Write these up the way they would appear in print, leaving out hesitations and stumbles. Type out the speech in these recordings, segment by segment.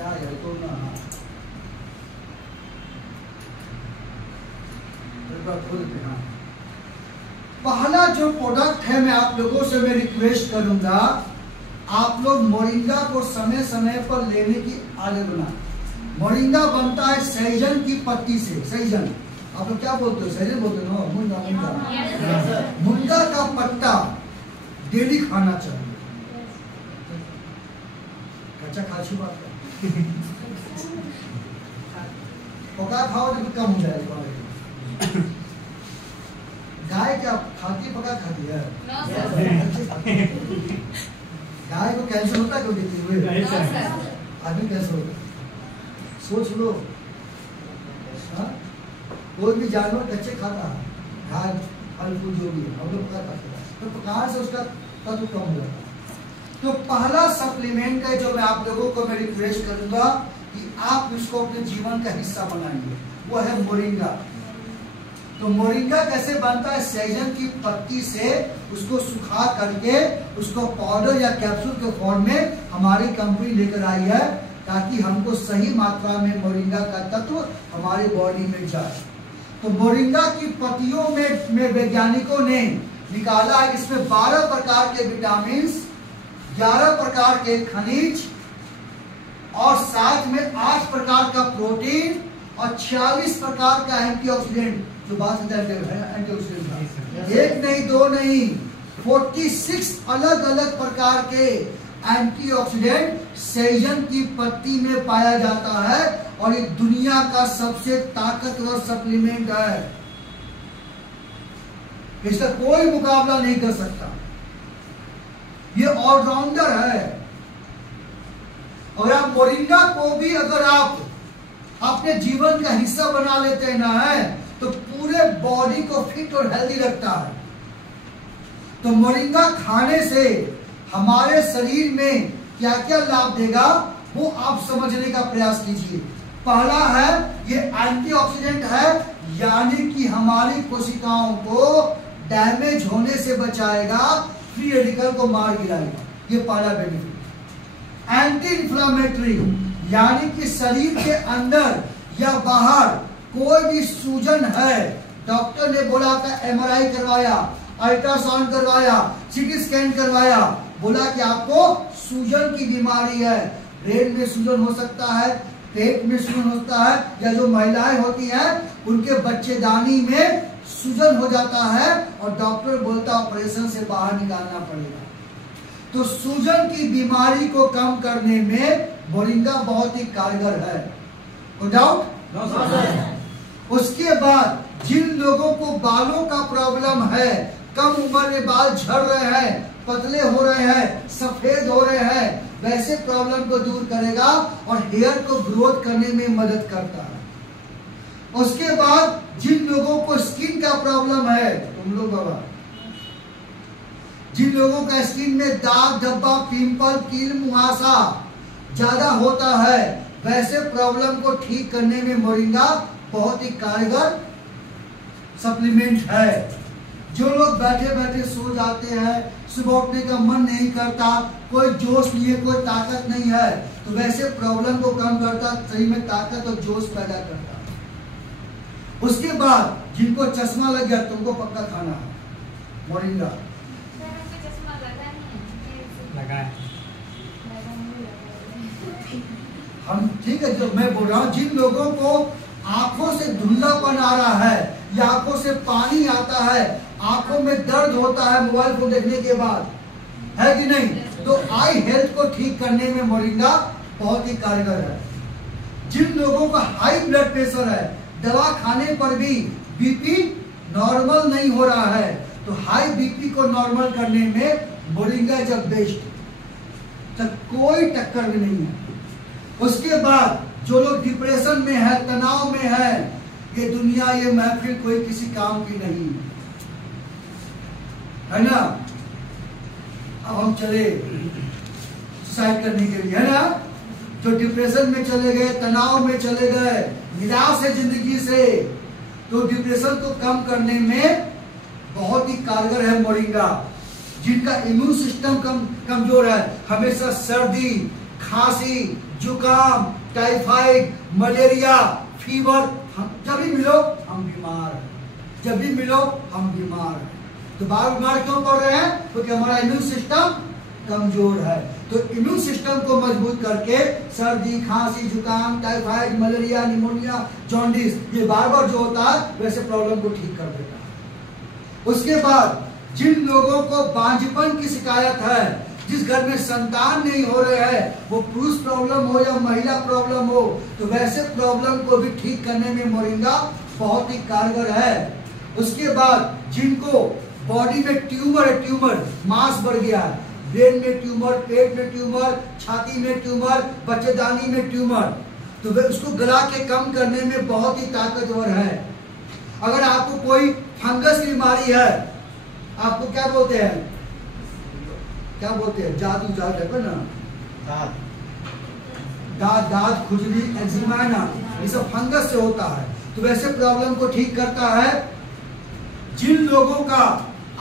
क्या है तो ना पहला जो प्रोडक्ट है मैं आप लोगों से मैं रिक्वेस्ट करूंगा, आप लोग मोरिंगा को समय समय पर लेने की आदत बना। मोरिंगा बनता है सहजन की पत्ती से। सहजन आप लोग क्या बोलते हो? सहजन बोलते हो ना? मुनगा मुनगा मुनगा का पत्ता डेली खाना चाहिए। कच्चा खाची बात पका खाओ तो कम हो जाएगा। गाय क्या खाती पका खाती है? गाय को कैंसर होता है क्यों देते हुए? आदमी कैंसर होता है? सोच लो, कोई भी जानवर कच्चे खाता है, घास फल फूल जो भी है हम लोग पका खाते हैं, तो पकाने से उसका तत्व कम हो जाता है। तो पहला सप्लीमेंट है जो मैं आप लोगों को मैं रिक्वेस्ट करूंगा कि आप इसको अपने जीवन का हिस्सा बनाएंगे, वो है मोरिंगा। तो मोरिंगा कैसे बनता है? सहजन की पत्ती से उसको सुखा करके उसको पाउडर या कैप्सूल के फॉर्म में हमारी कंपनी लेकर आई है, ताकि हमको सही मात्रा में मोरिंगा का तत्व हमारी बॉडी में जाए। तो मोरिंगा की पत्तियों में वैज्ञानिकों ने निकाला है इसमें 12 प्रकार के विटामिन, 11 प्रकार के खनिज और साथ में 8 प्रकार का प्रोटीन और 46 प्रकार का एंटीऑक्सीडेंट, जो बात एंटीऑक्सीडेंट एक नहीं दो नहीं 46 अलग अलग प्रकार के एंटीऑक्सीडेंट सहजन की पत्ती में पाया जाता है, और ये दुनिया का सबसे ताकतवर सप्लीमेंट है। इसका कोई मुकाबला नहीं कर सकता। ये ऑलराउंडर है। और आप मोरिंगा को भी अगर आप अपने जीवन का हिस्सा बना लेते हैं ना है, तो पूरे बॉडी को फिट और हेल्दी रखता है। तो मोरिंगा खाने से हमारे शरीर में क्या क्या लाभ देगा वो आप समझने का प्रयास कीजिए। पहला है ये एंटीऑक्सीडेंट है, यानी कि हमारी कोशिकाओं को डैमेज होने से बचाएगा, फ्री रेडिकल को मार गिराएगा। ये पहला बेनिफिट। एंटी इंफ्लेमेटरी, यानी कि शरीर के अंदर या बाहर कोई भी सूजन है, डॉक्टर ने बोला था एमआरआई करवाया, अल्ट्रासाउंड करवाया, सीटी स्कैन करवाया, बोला कि आपको सूजन की बीमारी है। ब्रेन में सूजन हो सकता है, पेट में सूजन होता है, या जो महिलाएं होती हैं उनके बच्चेदानी में सूजन हो जाता है और डॉक्टर बोलता ऑपरेशन से बाहर निकालना पड़ेगा। तो सूजन की बीमारी को कम करने में मोरिंगा बहुत ही कारगर है। कोई डाउट? उसके बाद जिन लोगों को बालों का प्रॉब्लम है, कम उम्र में बाल झड़ रहे हैं, पतले हो रहे हैं, सफेद हो रहे हैं, वैसे प्रॉब्लम को दूर करेगा और हेयर को ग्रोथ करने में मदद करता है। उसके बाद जिन लोगों को स्किन का प्रॉब्लम है, तुम लोग बाबा, जिन लोगों का स्किन में दाग धब्बा, पिंपल, कील, मुहासा ज्यादा होता है, वैसे प्रॉब्लम को ठीक करने में मोरिंगा बहुत ही कारगर सप्लीमेंट है। जो लोग बैठे बैठे सो जाते हैं, सुबह उठने का मन नहीं करता, कोई जोश नहीं है, कोई ताकत नहीं है, तो वैसे प्रॉब्लम को कम करता, शरीर में ताकत और जोश पैदा करता। उसके बाद जिनको चश्मा लग गया, तुमको पक्का खाना है मोरिंगा। हम ठीक है, जो मैं बोल रहा हूँ, जिन लोगों को आंखों से धुंधलापन आ रहा है या आंखों से पानी आता है, आंखों में दर्द होता है मोबाइल फोन देखने के बाद, है कि नहीं, तो आई हेल्थ को ठीक करने में मोरिंगा बहुत ही कारगर है। जिन लोगों का हाई ब्लड प्रेशर है, दवा खाने पर भी बीपी नॉर्मल नहीं हो रहा है, तो हाई बीपी को नॉर्मल करने में मोरिंगा जब बेस्ट, तो कोई टक्कर भी नहीं है। उसके बाद जो लोग डिप्रेशन में है, तनाव में है, ये दुनिया, ये महफिल कोई किसी काम की नहीं है ना। अब हम चले सुसाइड करने के लिए, है ना। जो डिप्रेशन में चले गए, तनाव में चले गए, निराश है जिंदगी से, तो डिप्रेशन को कम करने में बहुत ही कारगर है मोरिंगा। जिनका इम्यून सिस्टम कमजोर है, हमेशा सर्दी, खांसी, जुकाम, टाइफाइड, मलेरिया, फीवर, जब भी मिलो हम बीमार हैं, जब भी मिलो हम बीमार हैं। तो बार बीमार क्यों पड़ रहे हैं? क्योंकि हमारा इम्यून सिस्टम कमजोर है। तो इम्यून सिस्टम को मजबूत करके सर्दी, खांसी, जुकाम, टाइफाइड, मलेरिया, निमोनिया, जॉन्डिस, ये बार बार जो होता है वैसे प्रॉब्लम को ठीक कर देता है। उसके बाद जिन लोगों को बांझपन की शिकायत है, जिस घर में संतान नहीं हो रहे हैं, वो पुरुष प्रॉब्लम हो या महिला प्रॉब्लम हो, तो वैसे प्रॉब्लम को भी ठीक करने में मोरिंगा बहुत ही कारगर है। उसके बाद जिनको बॉडी में ट्यूमर है, ट्यूमर मांस बढ़ गया है, ब्रेन में ट्यूमर, पेट में ट्यूमर, छाती में ट्यूमर, बच्चेदानी में ट्यूमर, तो वे उसको गला के कम करने में बहुत ही ताकतवर है। अगर आपको कोई फंगस की बीमारी है, आपको क्या बोलते हैं, क्या बोलते हैं, जादू जादू है ना, दाद, खुजली, एक्जिमा ना, ये सब फंगस से होता है। तो वैसे प्रॉब्लम को ठीक करता है। जिन लोगों का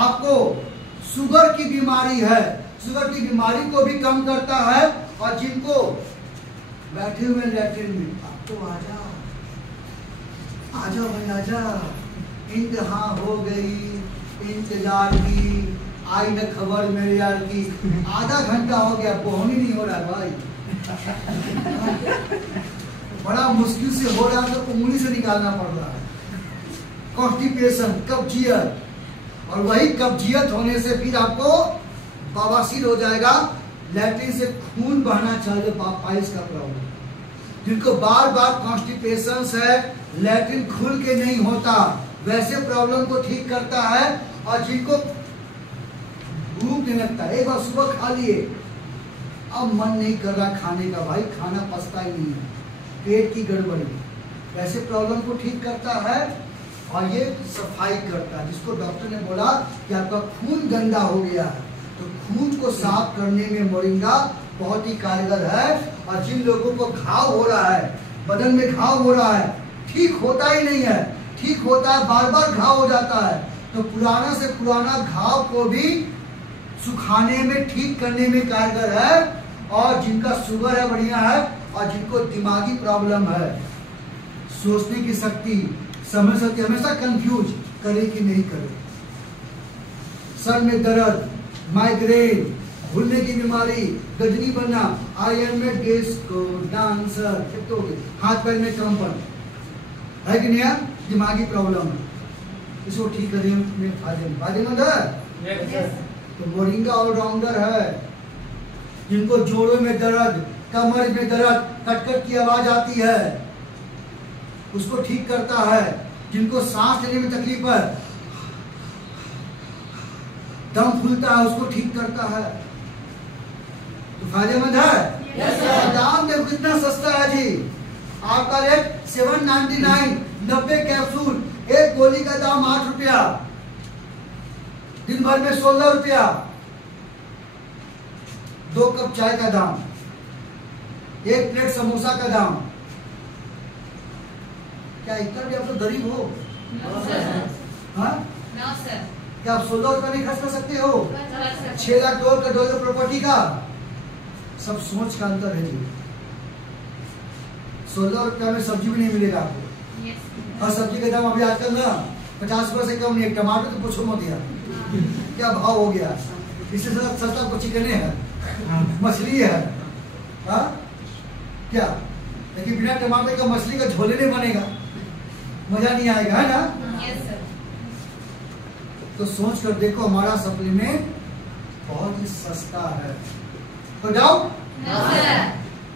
आपको शुगर की बीमारी है, शुगर की बीमारी को भी कम करता है। और जिनको बैठे हुए लैट्रिन में, आपको आजा भाई आजा, इंतहा हो गई, इंतजार की, आई न खबर मेरे यार की, आधा घंटा हो गया, पहुंच ही नहीं हो रहा है भाई। बड़ा मुश्किल से हो रहा है, तो उंगली से निकालना पड़ रहा है। कॉन्स्टिपेशन, कब्जियत, और वही कब्जियत होने से फिर आपको बवासीर हो जाएगा, लैट्रिन से खून बहना चाहिए, पाइल्स का प्रॉब्लम। जिनको बार बार कॉन्स्टिपेशन है, लैट्रिन खुल के नहीं होता, वैसे प्रॉब्लम को ठीक करता है। और जिनको भूख नहीं लगता, एक बार सुबह खा लिए, अब मन नहीं कर रहा खाने का, भाई खाना पचता ही नहीं है, पेट की गड़बड़ी, वैसे प्रॉब्लम को ठीक करता है। और ये सफाई करता है, जिसको डॉक्टर ने बोला कि आपका खून गंदा हो गया है, तो खून को साफ करने में मोरिंगा बहुत ही कारगर है। और जिन लोगों को घाव हो रहा है, बदन में घाव हो रहा है, ठीक होता ही नहीं है, ठीक होता है बार बार घाव हो जाता है, तो पुराना से पुराना घाव को भी सुखाने में, ठीक करने में कारगर है। और जिनका शुगर है बढ़िया है, और जिनको दिमागी प्रॉब्लम है, सोचने की शक्ति, समझ सकते, हमेशा कंफ्यूज, करे कि नहीं करे, सर में दर्द, माइग्रेन, भूलने की बीमारी, गजनी बनना, आयरन में डिस्को डांसर, तो हाथ पैर में कंपन है कि नहीं, दिमागी प्रॉब्लम है, इसको ठीक करने में फायदेमंद है। तो मोरिंगा ऑलराउंडर है। जिनको जोड़ों में दर्द, कमर में दर्द, कटकट की आवाज आती है, उसको ठीक करता है। जिनको सांस लेने में तकलीफ है, दम फूलता है, उसको ठीक करता है। तो फायदेमंद है। दाम देखो कितना सस्ता है जी, आपका रेट 799, 90 कैप्सूल, एक गोली का दाम 8 रुपया, दिन भर में 16 रुपया, 2 कप चाय का दाम, 1 प्लेट समोसा का दाम। क्या इतना भी आप तो गरीब हो? हाँ? क्या आप 16 रुपया नहीं खर्च कर सकते हो? 6 लाख डॉलर का प्रॉपर्टी का, सब सोच का अंतर है जी। 16 रुपया में सब्जी भी नहीं मिलेगा आपको। और सब्जी का दाम अभी आजकल ना 50 रुपये से कम नहीं, टमाटर तो पूछो मत यार, क्या भाव हो गया। इससे सस्ता कुछ चिकन है, मछली है, हाँ क्या, लेकिन बिना टमाटर का मछली का झोले नहीं बनेगा, मजा नहीं आएगा, है ना। yes, तो सोच कर देखो, हमारा सप्लीमेंट बहुत ही सस्ता है। तो डाउट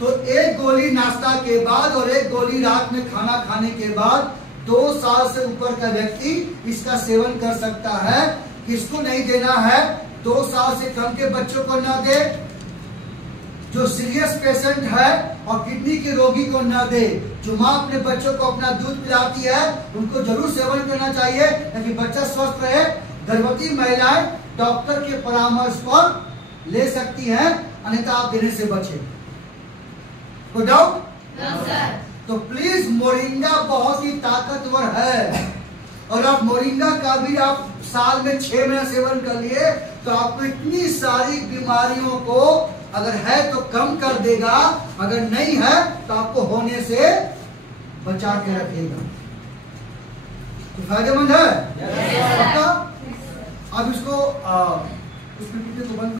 तो एक गोली नाश्ता के बाद और एक गोली रात में खाना खाने के बाद 2 साल से ऊपर का व्यक्ति इसका सेवन कर सकता है। किसको नहीं देना है? 2 साल से कम के बच्चों को ना दे, जो सीरियस पेशेंट है और किडनी के रोगी को ना दे। जो माँ अपने बच्चों को अपना दूध पिलाती है उनको जरूर सेवन करना चाहिए ताकि बच्चा स्वस्थ रहे। गर्भवती महिलाएं डॉक्टर के परामर्श पर ले सकती हैं, अन्यथा आप देने से बचे। कोई डाउट? तो प्लीज मोरिंगा बहुत ही ताकतवर है, और आप मोरिंगा का भी आप साल में 6 महीना सेवन कर लिए तो आपको इतनी सारी बीमारियों को अगर है तो कम कर देगा, अगर नहीं है तो आपको होने से बचा के रखेगा। तो फायदेमंद है। अब इसको इस पीपीटी को बंद